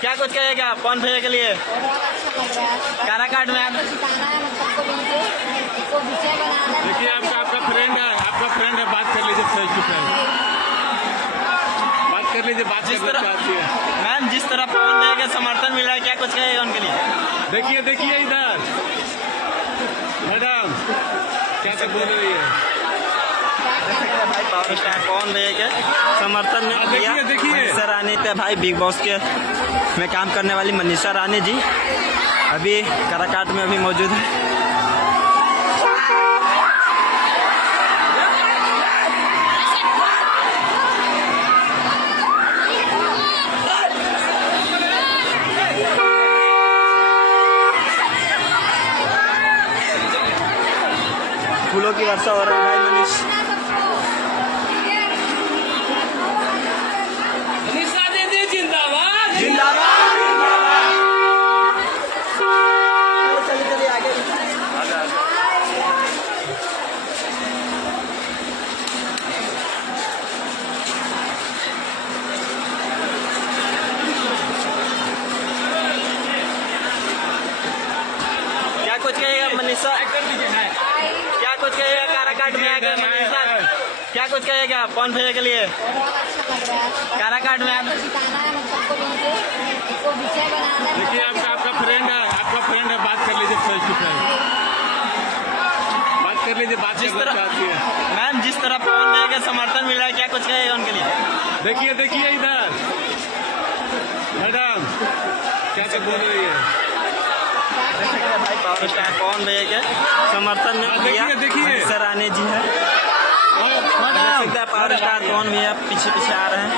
क्या कुछ कहेगा पवन भैया के लिए? काराकाट में देखिए आपका फ्रेंड है, बात कर लीजिए फेस टू फेस, बात कर लीजिए, बात करना चाहती है मैम। जिस तरह पवन भैया का समर्थन मिल रहा है, क्या कुछ कहेगा उनके लिए? देखिए इधर मैडम क्या सब बोल रही है भाई पावर स्टार पवन भैया के समर्थन में किया। देखिए मनीषा रानी थे भाई, बिग बॉस के में काम करने वाली मनीषा रानी जी अभी काराकाट में अभी मौजूद है। फूलों की वर्षा हो रही है भाई। मनीषा दीदी जिंदाबाद जिंदाबाद। चलिए आगे। क्या कुछ कहेगा मनीषा? क्या कुछ कहेगा काराकाट में आके मनीषा? क्या कुछ कहेगा पवन भैया के लिए? काराकाट में देखिए आपका फ्रेंड है, बात कर लीजिए फेस टू फेस, बात कर लीजिए, बात करना चाहती है मैम। जिस तरह पवन भैया का समर्थन मिल रहा है, क्या कुछ कहेगा उनके लिए? देखिए इधर मैडम क्या सब बोल रही है भाई पावर स्टार पवन भैया के समर्थन में किया। मनीषा रानी जी है, पावर स्टार पवन भैया पीछे आ रहे हैं।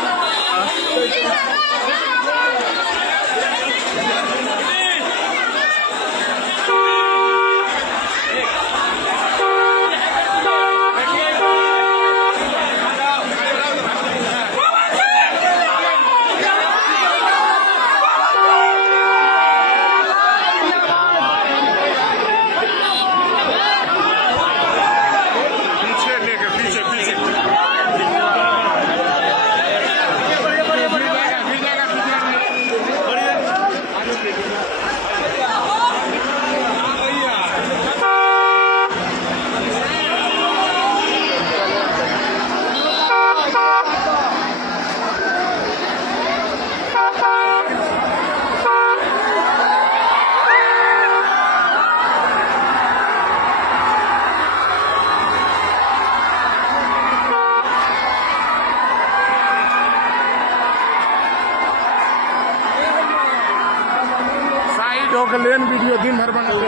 लेन वीडियो दिन भर बनाते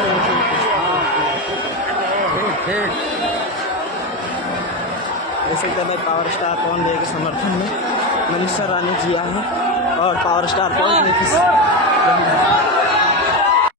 हैं। जैसे कि पावर स्टार पवन भैया के समर्थन में मनीषा रानी जी आए हैं और पावर स्टार पवन भैया